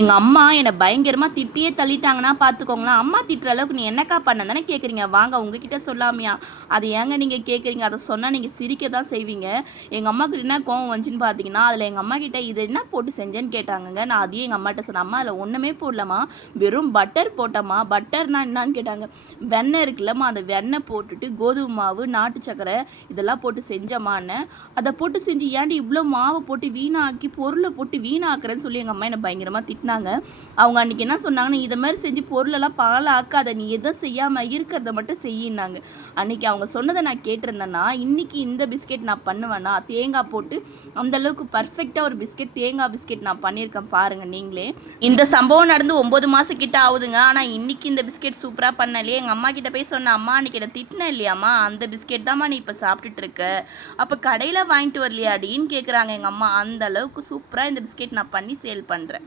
எங்கள் அம்மா என்னை பயங்கரமாக திட்டியே தள்ளிட்டாங்கன்னா பார்த்துக்கோங்களேன் அம்மா திட்டுற அளவுக்கு நீ என்னக்கா பண்ண தானே கேட்குறீங்க வாங்க உங்ககிட்ட சொல்லாமையா? அது ஏங்க நீங்கள் கேட்குறீங்க அதை சொன்னால் நீங்கள் சிரிக்க தான் செய்வீங்க. எங்கள் அம்மாவுக்கு என்ன கோவம் வந்துச்சுன்னு பார்த்தீங்கன்னா அதில் எங்கள் அம்மா கிட்ட இது என்ன போட்டு செஞ்சேன்னு கேட்டாங்கங்க. நான் அதையும் எங்கள் அம்மாட்ட சொன்னேன். அம்மா அதில் ஒன்றுமே போடலம்மா. வெறும் பட்டர் போட்டம்மா. பட்டர்னா என்னன்னு கேட்டாங்க. வெண்ணெய் இருக்குல்லம்மா. அந்த வெண்ணெய் போட்டுட்டு கோதுமை மாவு நாட்டு சக்கரை இதெல்லாம் போட்டு செஞ்சம்மான்னு. அதை போட்டு செஞ்சு ஏன்டி இவ்வளோ மாவை போட்டு வீணாக்கி பொருளை போட்டு வீணாக்குறேன்னு சொல்லி எங்கள் அம்மா என்னை பயங்கரமாக திட்டினாங்க அவங்க அன்றைக்கி என்ன சொன்னாங்கன்னா இதை மாதிரி செஞ்சு பொருளெல்லாம் பாலாக்காத நீ எதை செய்யாமல் இருக்கிறத மட்டும் செய்யினாங்க அன்றைக்கி அவங்க சொன்னதை நான் கேட்டிருந்தேன்னா இன்றைக்கி இந்த பிஸ்கெட் நான் பண்ணுவேன்னா தேங்காய் போட்டு அந்தளவுக்கு பர்ஃபெக்டாக ஒரு பிஸ்கெட் தேங்காய் பிஸ்கெட் நான் பண்ணியிருக்கேன் பாருங்கள் நீங்களே. இந்த சம்பவம் நடந்து ஒம்பது மாதம் கிட்ட ஆகுதுங்க. ஆனால் இன்றைக்கி இந்த பிஸ்கெட் சூப்பராக பண்ணலையே. எங்கள் அம்மா கிட்ட போய் சொன்ன அம்மா அன்றைக்கி என்னை திட்டினேன் இல்லையாம்மா அந்த பிஸ்கெட் தான்மா நீ இப்போ சாப்பிட்டுட்டு இருக்க. அப்போ கடையில் வாங்கிட்டு வரலையாடின்னு கேட்குறாங்க எங்கள் அம்மா. அந்த அளவுக்கு சூப்பராக இந்த பிஸ்கெட் நான் பண்ணி சேல் பண்ணுறேன்